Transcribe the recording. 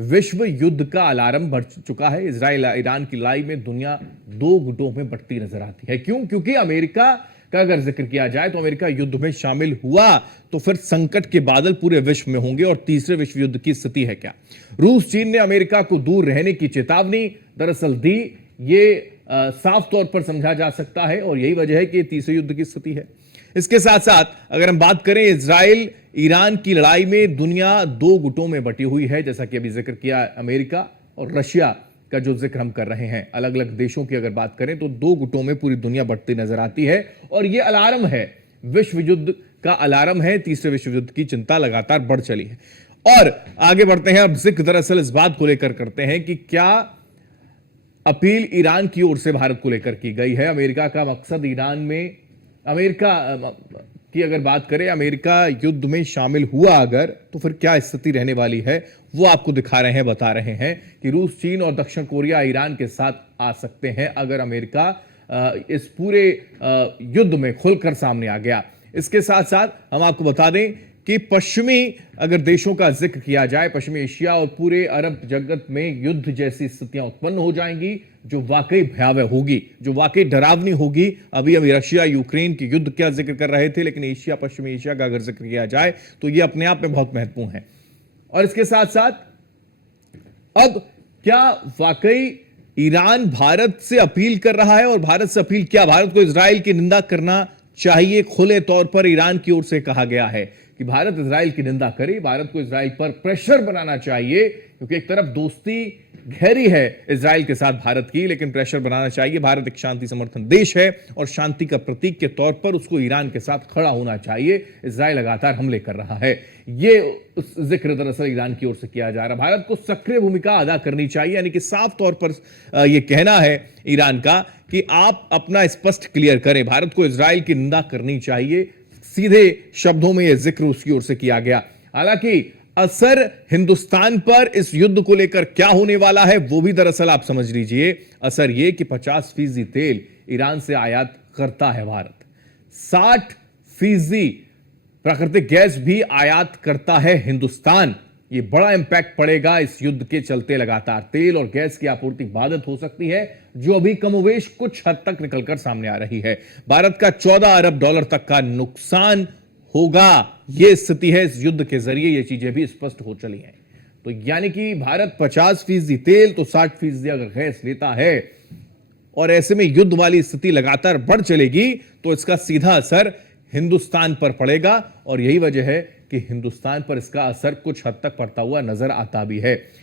विश्व युद्ध का अलार्म बढ़ चुका है। इजराइल ईरान की लड़ाई में दुनिया दो गुटों में बंटती नजर आती है। क्यों? क्योंकि अमेरिका का अगर जिक्र किया जाए तो अमेरिका युद्ध में शामिल हुआ तो फिर संकट के बादल पूरे विश्व में होंगे। और तीसरे विश्व युद्ध की स्थिति है क्या? रूस चीन ने अमेरिका को दूर रहने की चेतावनी दरअसल दी। ये साफ तौर पर समझा जा सकता है और यही वजह है कि तीसरे युद्ध की स्थिति है। इसके साथ साथ अगर हम बात करें, इजराइल ईरान की लड़ाई में दुनिया दो गुटों में बटी हुई है। जैसा कि अभी जिक्र किया, अमेरिका और रशिया का जो जिक्र हम कर रहे हैं, अलग अलग देशों की अगर बात करें तो दो गुटों में पूरी दुनिया बटती नजर आती है। और यह अलार्म है, विश्व युद्ध का अलार्म है। तीसरे विश्व युद्ध की चिंता लगातार बढ़ चली है। और आगे बढ़ते हैं, अब जिक्र दरअसल इस बात को लेकर करते हैं कि क्या अपील ईरान की ओर से भारत को लेकर की गई है। अमेरिका का मकसद ईरान में, अमेरिका की अगर बात करें, अमेरिका युद्ध में शामिल हुआ अगर, तो फिर क्या स्थिति रहने वाली है वो आपको दिखा रहे हैं, बता रहे हैं कि रूस, चीन और दक्षिण कोरिया ईरान के साथ आ सकते हैं अगर अमेरिका इस पूरे युद्ध में खुलकर सामने आ गया। इसके साथ साथ हम आपको बता दें कि पश्चिमी अगर देशों का जिक्र किया जाए, पश्चिमी एशिया और पूरे अरब जगत में युद्ध जैसी स्थितियां उत्पन्न हो जाएंगी जो वाकई भयावह होगी, जो वाकई डरावनी होगी। अभी रशिया यूक्रेन के युद्ध का जिक्र कर रहे थे, लेकिन एशिया, पश्चिमी एशिया का अगर जिक्र किया जाए तो यह अपने आप में बहुत महत्वपूर्ण है। और इसके साथ साथ अब क्या वाकई ईरान भारत से अपील कर रहा है? और भारत से अपील क्या? भारत को इजराइल की निंदा करना चाहिए। खुले तौर पर ईरान की ओर से कहा गया है कि भारत इजराइल की निंदा करे, भारत को इजराइल पर प्रेशर बनाना चाहिए, क्योंकि एक तरफ दोस्ती गहरी है इजराइल के साथ भारत की, लेकिन प्रेशर बनाना चाहिए। भारत एक शांति समर्थन देश है और शांति का प्रतीक के तौर पर उसको ईरान के साथ खड़ा होना चाहिए। इजराइल लगातार हमले कर रहा है, यह जिक्र दरअसल ईरान की ओर से किया जा रहा है। भारत को सक्रिय भूमिका अदा करनी चाहिए, यानी कि साफ तौर पर यह कहना है ईरान का कि आप अपना स्पष्ट क्लियर करें, भारत को इजराइल की निंदा करनी चाहिए। सीधे शब्दों में यह जिक्र उसकी ओर से किया गया। हालांकि असर हिंदुस्तान पर इस युद्ध को लेकर क्या होने वाला है वो भी दरअसल आप समझ लीजिए। असर यह कि 50% तेल ईरान से आयात करता है भारत, 60% प्राकृतिक गैस भी आयात करता है हिंदुस्तान। यह बड़ा इंपैक्ट पड़ेगा इस युद्ध के चलते। लगातार तेल और गैस की आपूर्ति बाधित हो सकती है, जो अभी कमोवेश कुछ हद तक निकलकर सामने आ रही है। भारत का $14 अरब तक का नुकसान होगा, यह स्थिति है। इस युद्ध के जरिए यह चीजें भी स्पष्ट हो चली हैं। तो यानी कि भारत 50% तेल तो 60% अगर गैस लेता है और ऐसे में युद्ध वाली स्थिति लगातार बढ़ चलेगी तो इसका सीधा असर हिंदुस्तान पर पड़ेगा। और यही वजह है कि हिंदुस्तान पर इसका असर कुछ हद तक पड़ता हुआ नजर आता भी है।